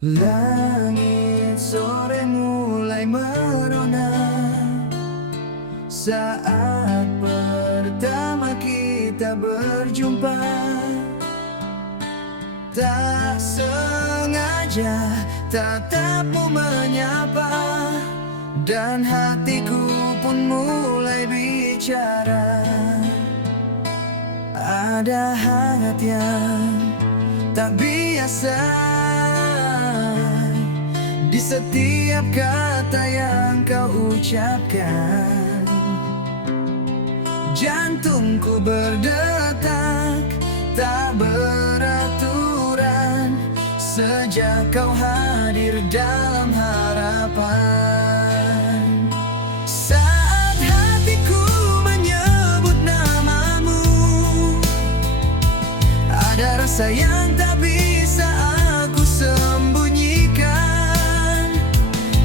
Langit sore mulai merona saat pertama kita berjumpa. Tak sengaja tatapmu menyapa, dan hatiku pun mulai bicara. Ada hangat yang tak biasa di setiap kata yang kau ucapkan. Jantungku berdetak tak beraturan sejak kau hadir dalam harapan. Saat hatiku menyebut namamu, ada rasa yang tak bisa aku sembunyikan.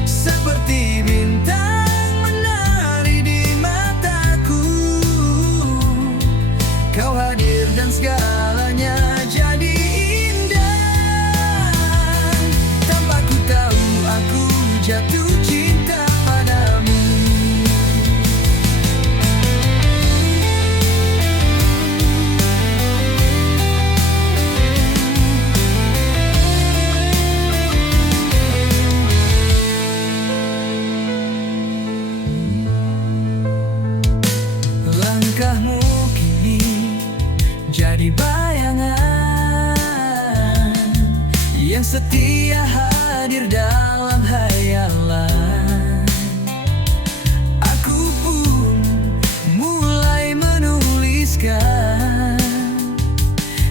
Seperti bintang menari di mataku, kau hadir dan segalanya jadi indah. Tanpa ku tahu aku jatuh cinta padamu. Langkahmu kini jadi bayangan yang setia hadir dalam hayalan. Aku pun mulai menuliskan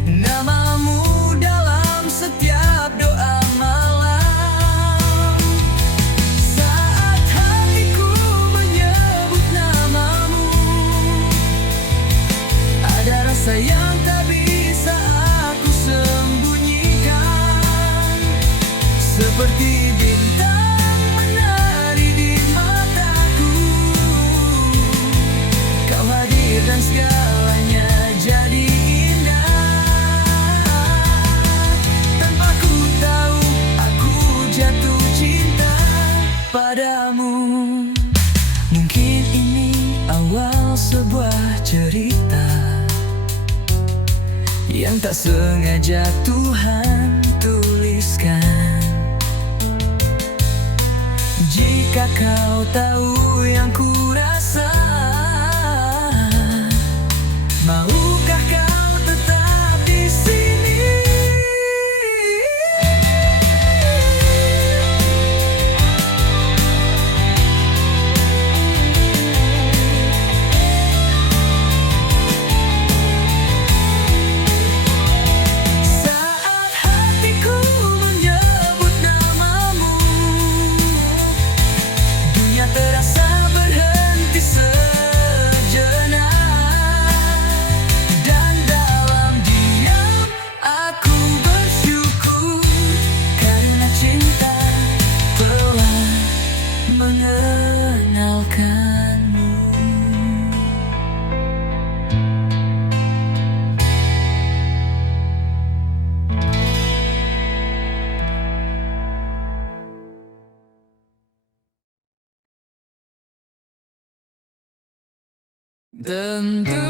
namamu dalam setiap doa malam. Saat hatiku menyebut namamu, ada rasa yang tak bisa aku sembunyikan. Seperti bintang menari di mataku, kau hadir dan segalanya jadi indah. Tanpa ku tahu aku jatuh cinta padamu. Mungkin ini awal sebuah cerita yang tak sengaja Tuhan tuliskan. Jika kau tahu yang ku rasa, maukah kau tetap di sini? Saat hatiku menyebut namamu, dunia terasa berhenti sejenak. Dan dalam diam aku bersyukur karena cinta telah mengenalkanmu. Tentu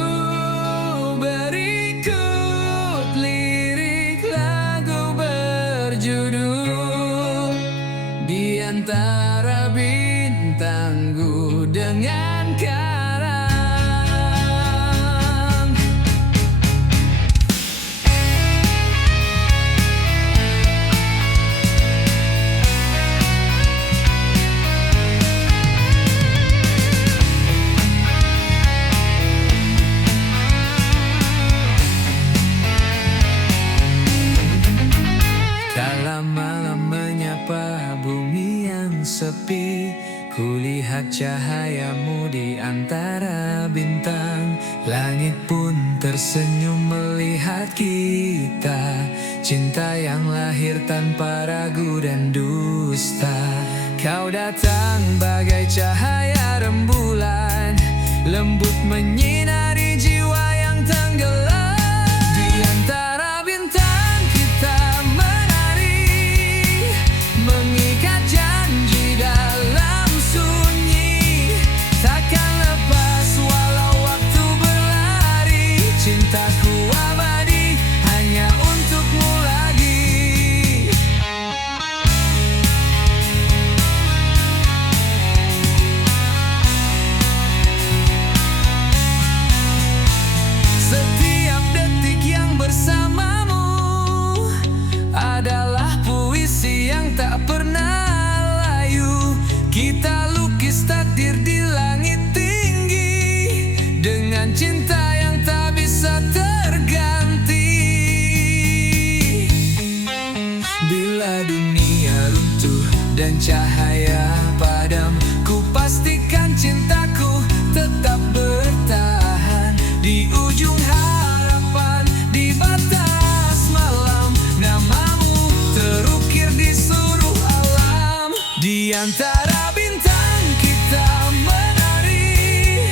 berikut lirik lagu berjudul Di Antara Bintangku dengan karang. Dalam malam menyapa bumi yang sepi, kulihat cahayamu di antara bintang. Langit pun tersenyum melihat kita, cinta yang lahir tanpa ragu dan dusta. Kau datang bagai cahaya rembulan, lembut menyinari jiwa yang tenggelam. Di antara bintang kita menari, dan cahaya padam. Ku pastikan cintaku tetap bertahan di ujung harapan, di batas malam. Namamu terukir di seluruh alam. Di antara bintang kita menari,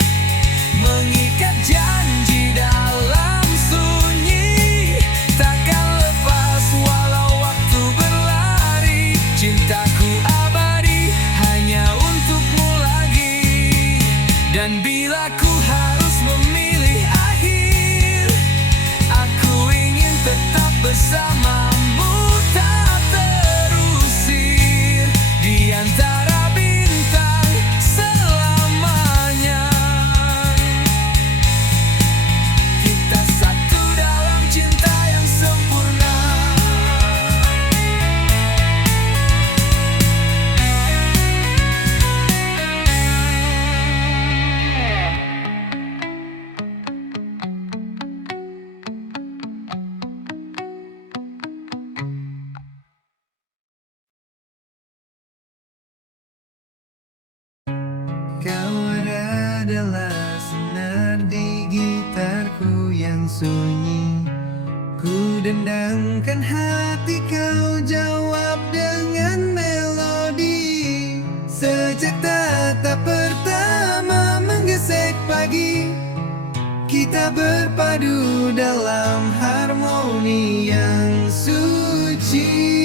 mengikat janji dalam sunyi. Takkan lepas walau waktu berlari. Cintaku abadi hanya untukmu lagi. Dan bila ku harus memilih akhir, aku ingin tetap bersamamu, tak terusir di antara bintang selamanya. Kita satu dalam cinta yang sempurna. Kau adalah sinar di gitarku yang sunyi. Ku dendangkan hati, kau jawab dengan melodi. Sejak tatap pertama menggesek pagi, kita berpadu dalam harmoni yang suci.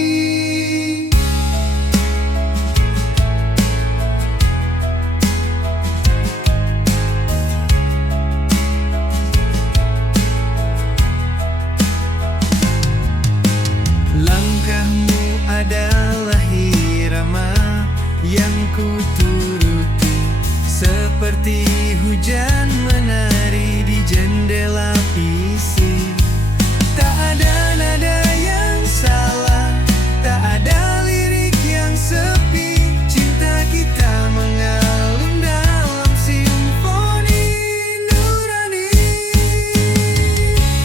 Langkahmu adalah irama yang ku turuti, seperti hujan menari di jendela PC. Tak ada nada yang salah, tak ada lirik yang sepi. Cinta kita mengalun dalam simfoni nurani.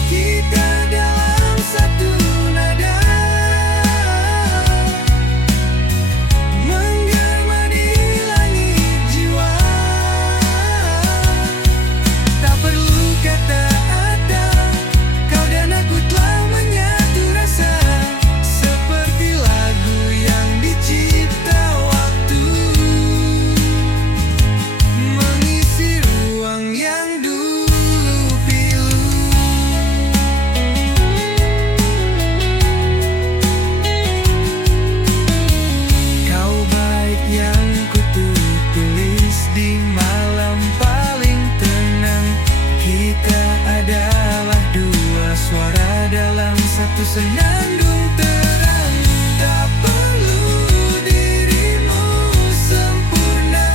Kita dalam satu nada, menggema di langit jiwa. Tak perlu kata ada, kau dan aku telah menyatu rasa. Seperti lagu yang dicipta waktu, mengisi ruang yang dulu pilu. Kau baik yang ku tulis di malam paling tenang. Kita adalah dua suara dalam satu senandung terang. Tak perlu dirimu sempurna,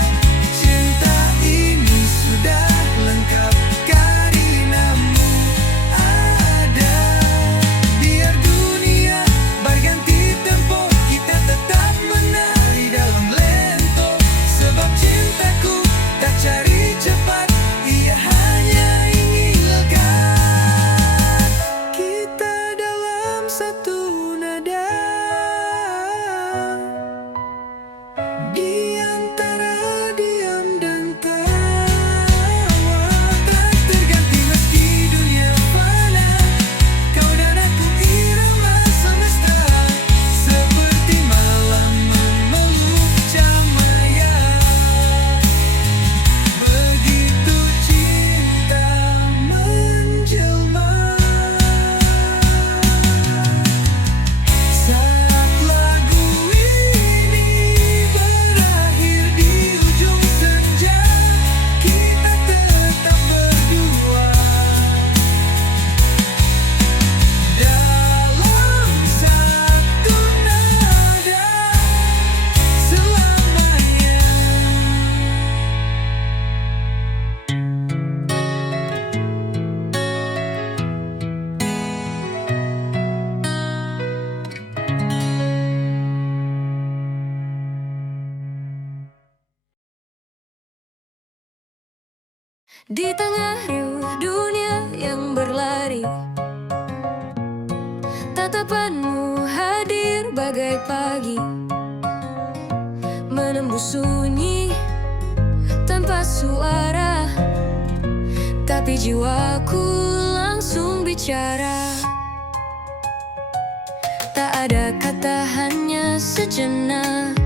cinta ini sudah lengkap karinamu ada. Biar dunia berganti tempo, kita tetap menari dalam lento. Sebab cintaku tak cari cepat, ia hanya ingin lekat. Kita dalam satu nada, di antara diam dan tawa. Tak terganti meski dunia fana, kau dan aku irama semesta. Seperti malam memeluk cahaya, begitu cinta menjelma. Saat lagu ini berakhir di ujung senja, kita tetap berdua dalam satu nada selamanya. Di tengah riuh dunia yang berlari, tatapanmu hadir bagai pagi. sunyi tanpa suara, tapi jiwaku langsung bicara. Tak ada kata, hanya sejenak,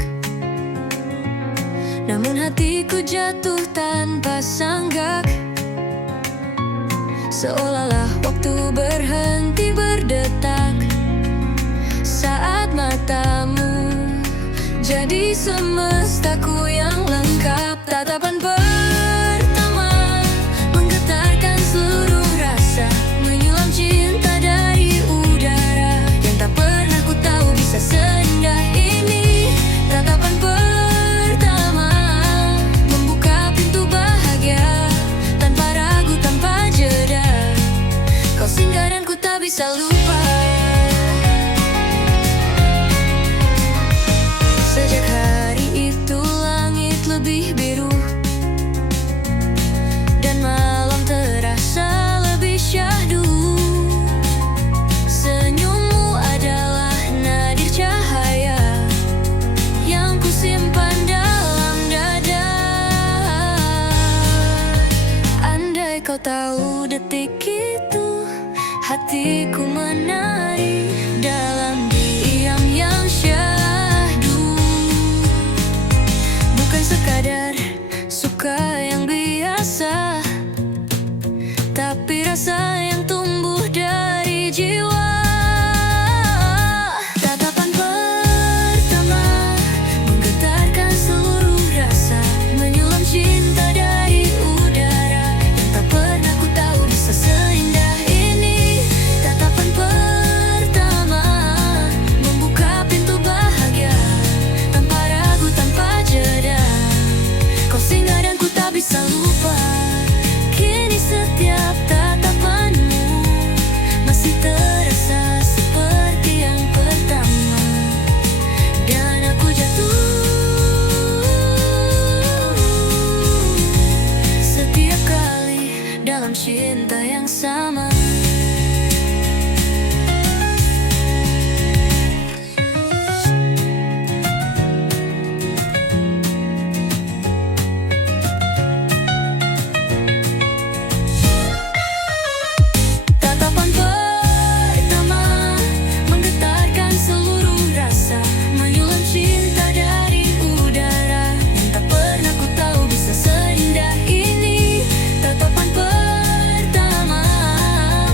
namun hatiku jatuh tanpa sanggak. Seolah-olah waktu berhenti berdetak saat matamu jadi semestaku yang lengkap. Tatapan pertama menggetarkan seluruh rasa, menyulam cinta dari udara yang tak pernah ku tahu bisa seindah ini. Tatapan pertama membuka pintu bahagia tanpa ragu, tanpa jeda. Kau singgah dan ku tak bisa lupa. Sejak hari itu langit lebih biru dan malam terasa lebih syahdu. Senyummu adalah nadir cahaya yang ku simpan dalam dada. Andai kau tahu detik itu hatiku menari dalam diam yang syahdu. Bukan sekadar suka yang biasa, tapi rasa yang tumbuh dari jiwa. Tatapan pertama menggetarkan seluruh rasa, menyulam cinta dari udara yang tak pernah ku tahu bisa seindah ini. Tatapan pertama membuka pintu bahagia tanpa ragu, tanpa jeda. Kau singgah dan ku tak bisa lupa. Kini setiap tatapanmu masih terasa seperti yang pertama, dan aku jatuh setiap kali dalam cinta yang sama. Tatapan pertama menggetarkan seluruh rasa, menyulam cinta dari udara yang tak pernah ku tahu bisa seindah ini. Tatapan pertama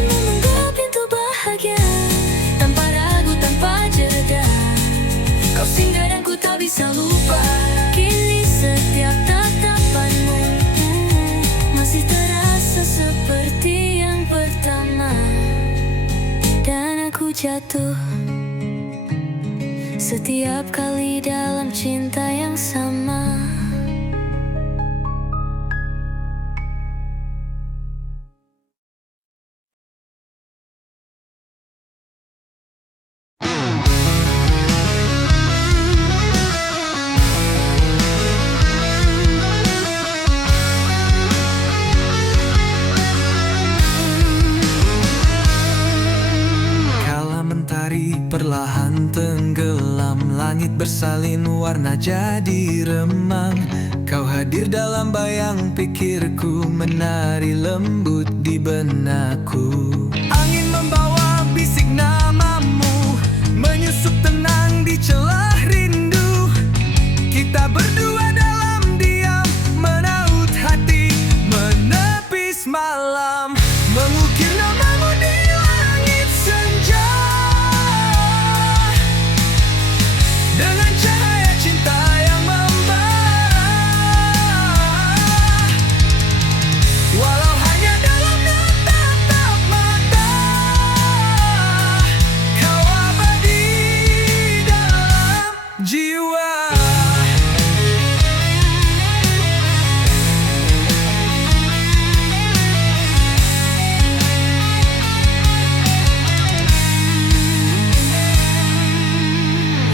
membuka pintu bahagia tanpa ragu, tanpa jeda. Kau singgah dan ku tak bisa lupa. Kini setiap tatapanmu masih terasa seperti yang pertama, dan aku jatuh setiap kali dalam cinta yang sama. Kala mentari perlahan tenggelam, langit bersalin warna jadi remang. Kau hadir dalam bayang pikirku, menari lembut di benakku. Angin membawa bisik namamu, menyusup tenang di celah rindu. Kita berdua dalam diam, menaut hati, menepis malam, mengukir namamu di langit senja. Dengan cahaya cinta yang membara, walau hanya dalam tatap mata, kau abadi dalam jiwa.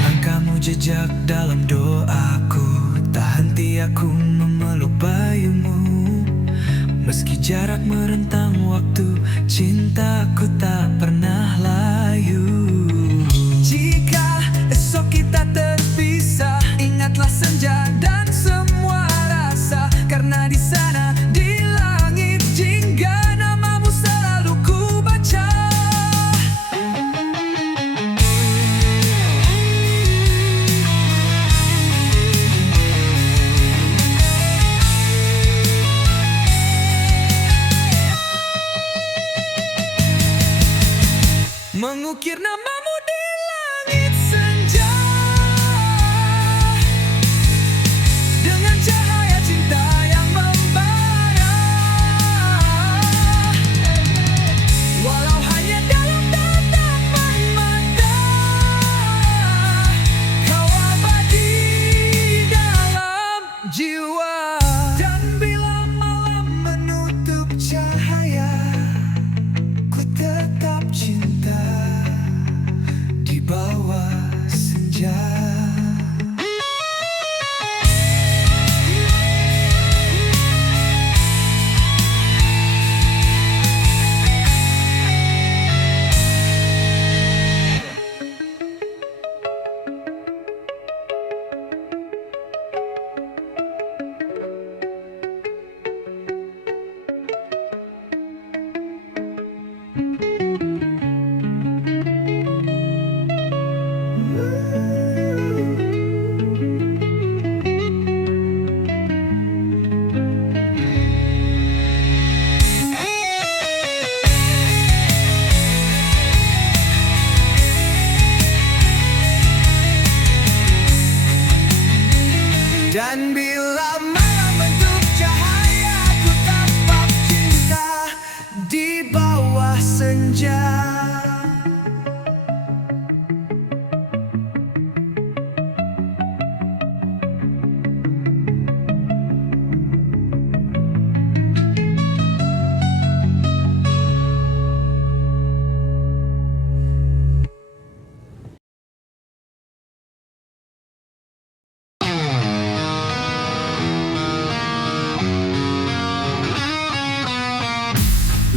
Langkahmu jejak dalam doaku, tak henti aku memeluk bayumu. Meski jarak merentang waktu, cintaku tak pernah layu. Jika esok kita terpisah, ingatlah senja dan mengukir namamu di langit senja. Dengan cahaya cinta yang membara, walau hanya dalam tatapan mata, kau abadi dalam jiwa. Dan bila malam menutup cahaya, ku tetap cinta di bawah senja. Dan bila malam bentuk cahaya, ku tampak cinta di bawah senja.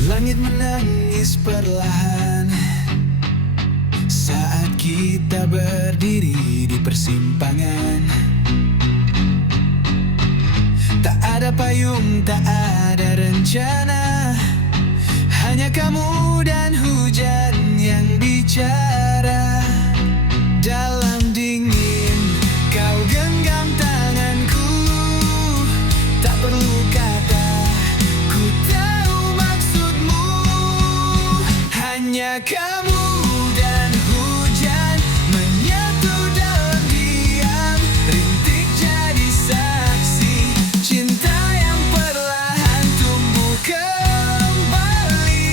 Langit menangis perlahan saat kita berdiri di persimpangan. Tak ada payung, tak ada rencana, hanya kamu dan hujan yang bicara. Dalam dingin kau genggam tanganku, tak perlu kata, ku tahu maksudmu. Hanya kamu dan hujan menyatu dalam diam, rintik jadi saksi cinta yang perlahan tumbuh kembali.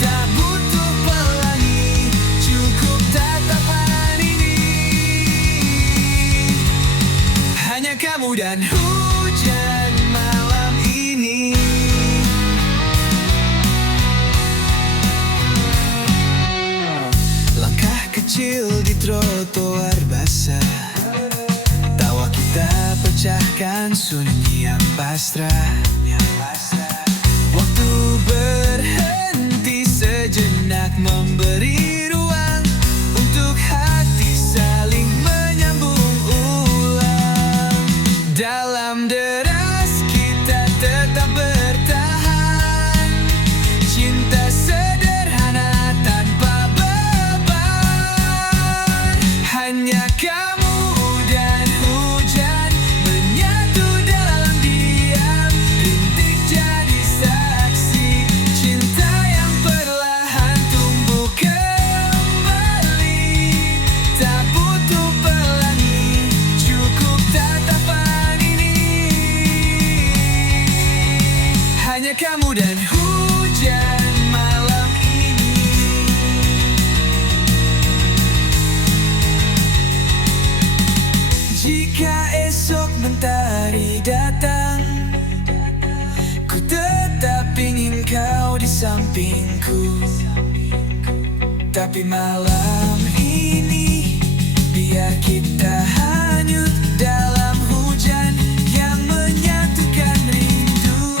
Tak butuh pelangi, cukup tatapan ini. Hanya kamu dan hujan malam ini. Langkah kecil di trotoar basah, tawa kita pecahkan sunyi yang pasrah. Waktu berhenti sejenak, memberi ruang untuk hati saling menyambung ulang. Dalam deras kita tetap bertahan, cinta sederhana tanpa beban. Hanya kamu dan hujan menyatu dalam diam, rintik jadi saksi cinta yang perlahan tumbuh kembali. Tak butuh pelangi, cukup tatapan ini. Hanya kamu dan hujan malam ini. Jika esok mentari datang, ku tetap ingin kau di sampingku. Tapi malam ini biar kita hanyut dalam hujan yang menyatukan rindu.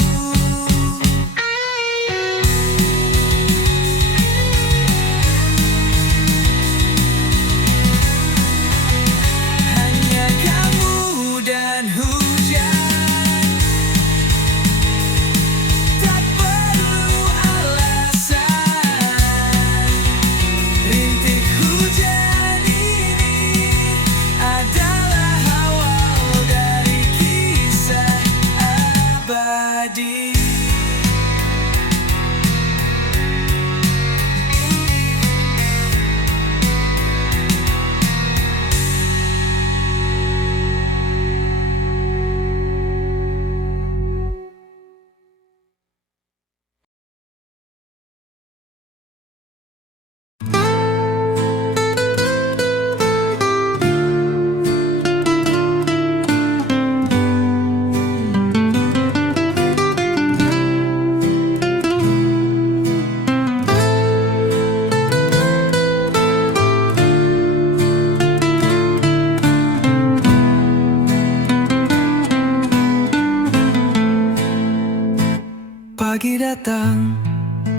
Hanya kamu dan hujan, tak perlu alasan. Rintik hujan ini adalah hawa datang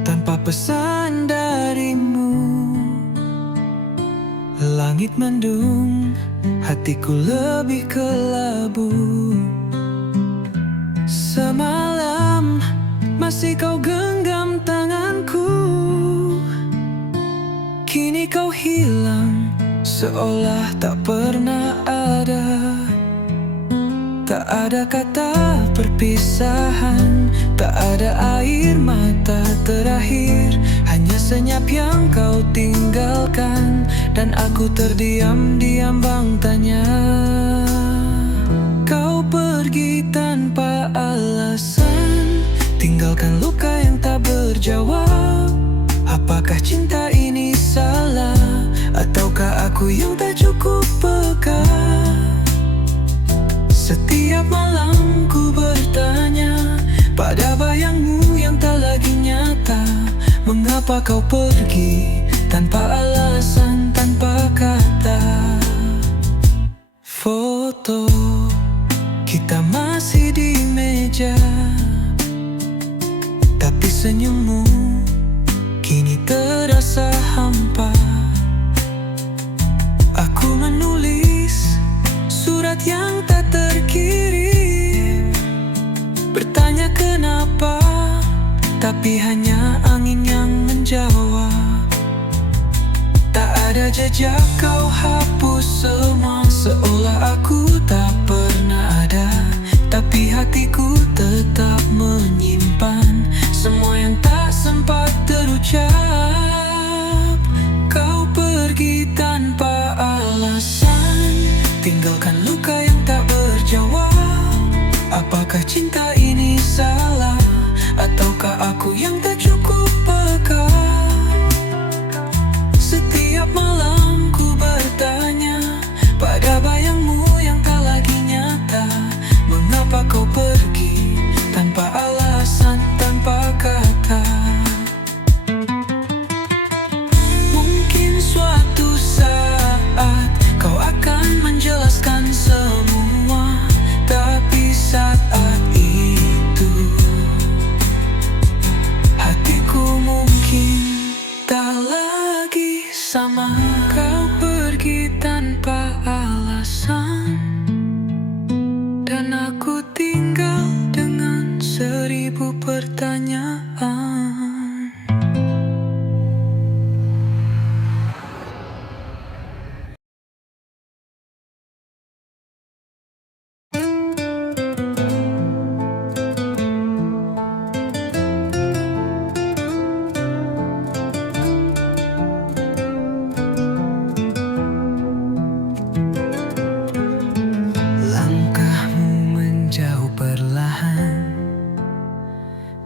tanpa pesan darimu. Langit mendung, hatiku lebih kelabu. Semalam masih kau genggam tanganku, kini kau hilang seolah tak pernah ada. Tak ada kata perpisahan, tak ada air mata terakhir, hanya senyap yang kau tinggalkan. Dan aku terdiam di ambang tanya. Kau pergi tanpa alasan, tinggalkan luka yang tak berjawab. Apakah cinta ini salah, ataukah aku yang tak cukup peka? Setiap malam ku bertanya pada bayangmu yang tak lagi nyata. Mengapa kau pergi tanpa alasan, tanpa kata? Foto kita masih di meja, tapi senyummu kini terasa hampa. Aku menulis surat yang tak terkirim, bertanya kenapa, tapi hanya angin yang menjawab. Tak ada jejak, kau hapus semua, seolah aku tak pernah ada. Tapi hatiku tetap menyimpan semua yang tak sempat terucap. Kau pergi tanpa alasan, tinggalkan luka yang tak berjawab. Apakah cinta ini salah, ataukah aku yang tak cukup peka? Setiap malam ku bertanya pada bayangmu yang tak lagi nyata. Mengapa kau pergi tanpa alasan, tanpa kata? Mungkin suatu saat kau akan menjelaskan semua, tapi saat itu hatiku mungkin tak lagi sama. Kau pergi tanpa alasan, dan aku tinggal dengan 1000 pertanyaan.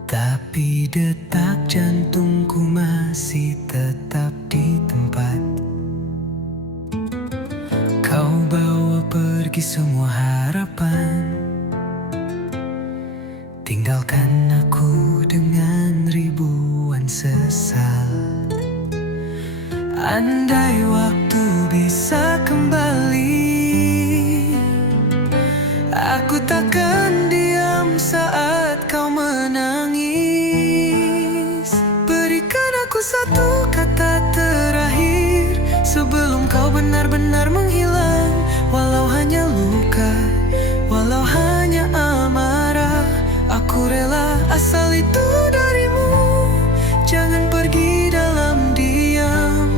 Tapi detak jantungku masih tetap di tempat. Kau bawa pergi semua harapan, tinggalkan aku dengan ribuan sesal. Andai waktu bisa kembali, aku takkan diam saat kau menangis. Berikan aku satu kata terakhir sebelum kau benar-benar menghilang. Walau hanya luka, walau hanya amarah, aku rela asal itu darimu. Jangan pergi dalam diam,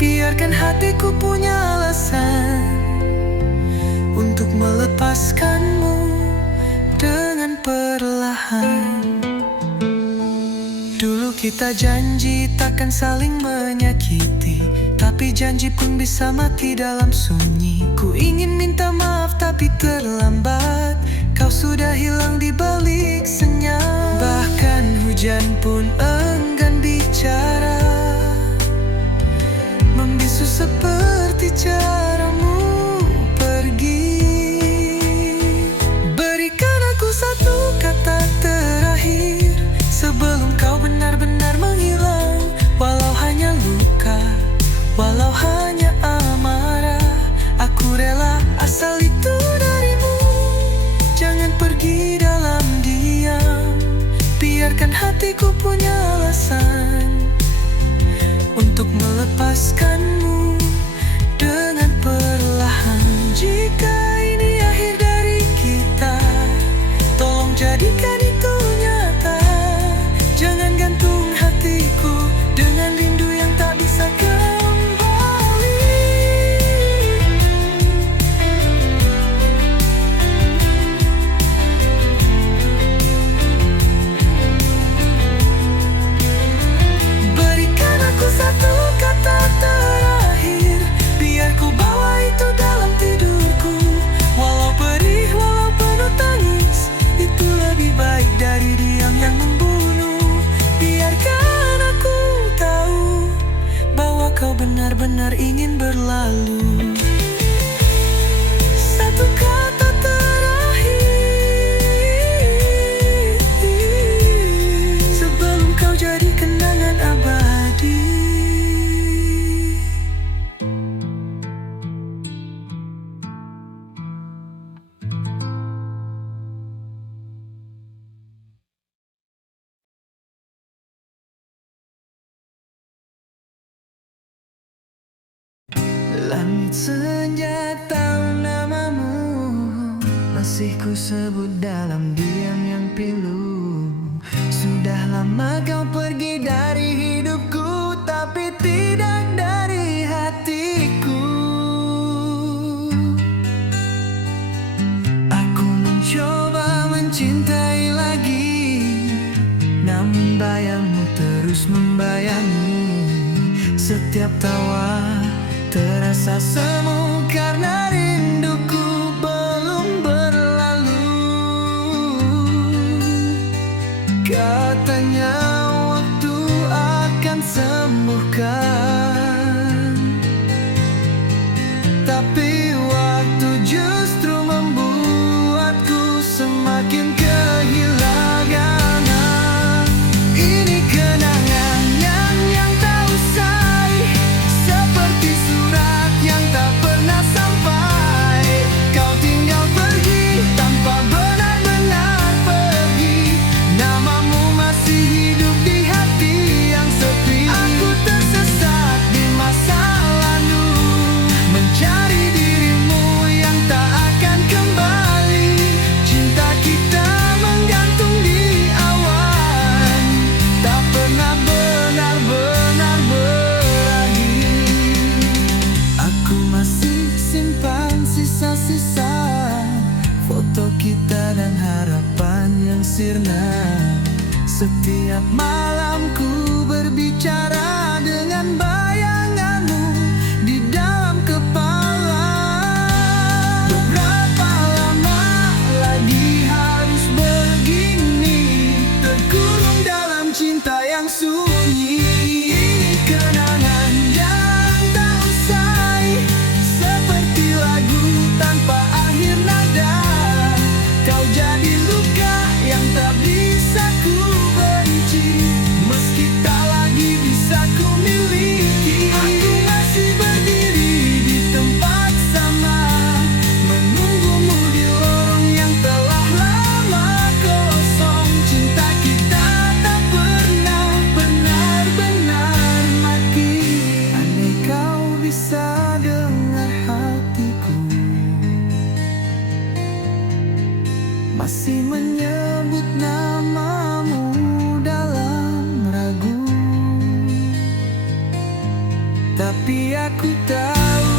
biarkan hatiku punya alasan untuk melepaskanmu dengan perlahan. Dulu kita janji takkan saling menyakiti, tapi janji pun bisa mati dalam sunyi. Ku ingin minta maaf tapi terlambat, kau sudah hilang di balik senyap. Bahkan hujan pun enggan bicara, membisu seperti caramu pergi. Berikan aku satu kata terakhir sebelum kau benar-benar menghilang. Walau hanya luka, walau hanya amarah, aku rela asal itu darimu. Jangan pergi dalam diam, biarkan hati hatiku punya alasan untuk melepaskanmu dengan perlahan. Jika ini akhir dari kita, tolong jadikan itu nyata. Jangan gantung hatiku dengan rindu yang tak bisa kembali. Berikan aku satu kata terakhir, biar ku bawa itu dalam tidurku. Walau perih, walau penuh tangis, itu lebih baik dari diam yang membunuh. Biarkan aku tahu bahwa kau benar-benar ingin berlalu. Satu kata terakhir sebelum kau jadi kenangan abadi. Langit senja tahu namamu, masih ku sebut dalam diam yang pilu. Sudah lama kau pergi dari hidupku, tapi tidak dari hatiku. Aku mencoba mencintai lagi, namun bayangmu terus membayangi. Setiap tawa terasa semu karena rinduku belum berlalu. Katanya waktu akan sembuhkan, tapi waktu justru membuatku semakin kehilangan. Ini kenangan yang tak usai, seperti surat yang tak pernah sampai. Kau tinggal pergi tanpa benar-benar pergi. Namamu masih hidup di hati yang sepi. Aku tersesat di masa lalu, mencari dirimu yang tak akan kembali. Cinta kita menggantung di awan, tak pernah benar-benar berakhir. Aku masih simpan sisa-sisa foto kita dan harapan yang sirna. Setiap malam ku berbicara dengan bayanganmu di dalam kepala. Berapa lama lagi harus begini, terkurung dalam cinta yang sunyi. Ini kenangan yang tak usai, seperti lagu tanpa akhir nada. Kau jadi luka yang tak bisa ku benci, meski tak lagi bisa ku miliki. Aku masih berdiri di tempat sama, menunggumu di lorong yang telah lama kosong. Cinta kita tak pernah benar-benar mati. Andai kau bisa dengar hatiku masih menyebut namamu dalam ragu, tapi aku tahu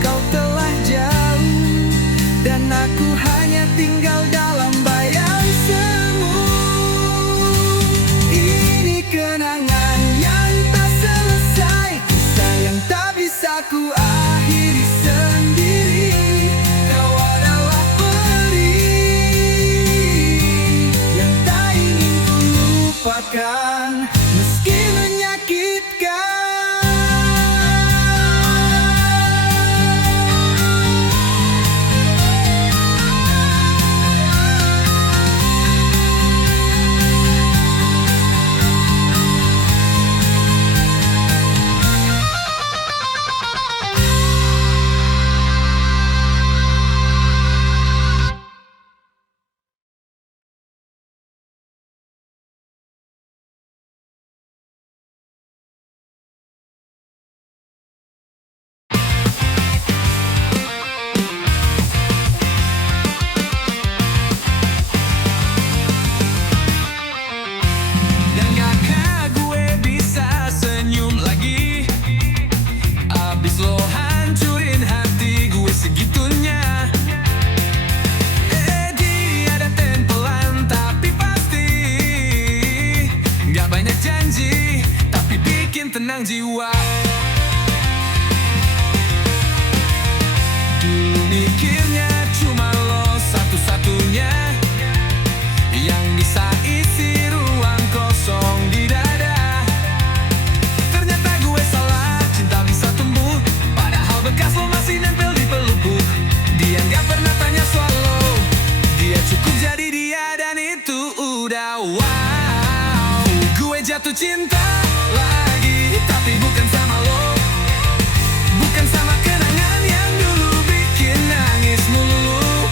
kau telah jauh, dan aku hanya tinggal dalam bayang semu. Ini kenangan yang tak selesai, kisah yang tak bisa ku akhiri sendiri. Kau adalah peri yang tak ingin ku lupakan, meski menyakitkan. lo hancurin hati gue segitunya. Dia ada tempelan tapi pasti gak banyak janji, tapi bikin tenang jiwa. Dulu mikirnya cuma lo satu-satunya yang bisa isi ruang kosong di dada. Ternyata gue salah, cinta bisa tumbuh padahal bekas lo masih nempel di pelupuk. Dia gak pernah tanya soal lo, dia cukup jadi dia dan itu udah wow. Gue jatuh cinta lagi, tapi bukan sama lo, bukan sama kenangan yang dulu bikin nangis melulu.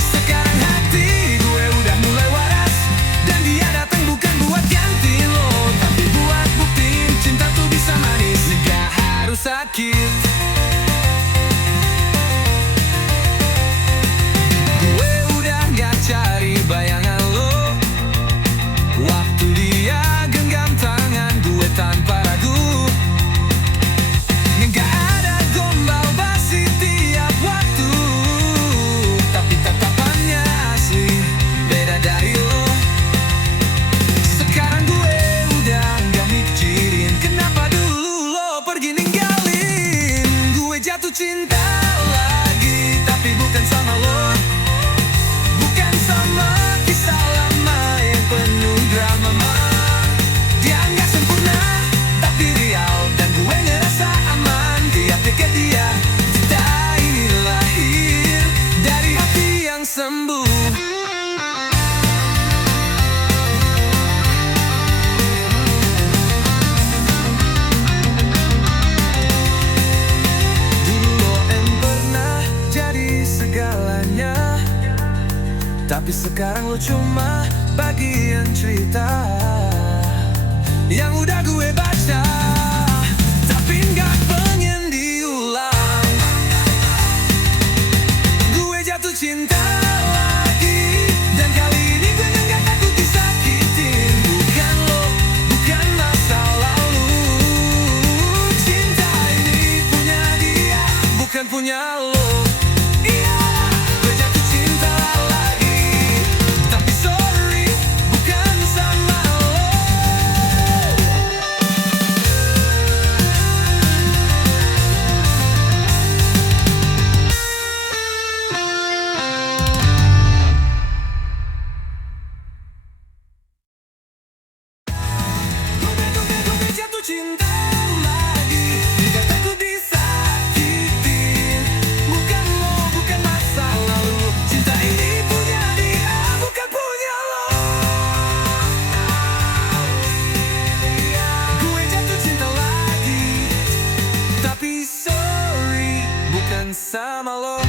Sekarang hati gue udah mulai waras, dan dia datang bukan buat ganti lo, tapi buat buktiin cinta tuh bisa manis, gak harus sakit. Gue udah gak cari bayangan lo, waktu dia genggam tangan gue tanpa ragu. Gak ada gombal basi tiap waktu, tapi tatapannya asli, beda dari lo. Sekarang gue udah gak mikirin kenapa dulu lo pergi ninggalin. Gue jatuh cinta lagi, tapi bukan sama lo, bukan sama kisah lama yang penuh drama. Dia nggak sempurna, tapi real, dan gue ngerasa aman tiap dekat dia. Cinta ini lahir dari hati yang sembuh. Dulu lo yang pernah jadi segalanya, tapi sekarang lo cuma bagian cerita yang udah gue baca, tapi nggak pengen diulang. Gue jatuh cinta lagi, dan kali ini gue nggak takut disakitin. Bukan lo, bukan masa lalu. Cinta ini punya dia, bukan punya lo. Iya, gue jatuh cinta lagi, tapi sorry, bukan sama lo. Gue jatuh cinta lagi, gak takut disakitin. Bukan lo, bukan masa lalu. Cinta ini punya dia, bukan punya lo. Gue jatuh cinta lagi, tapi sorry, bukan sama lo.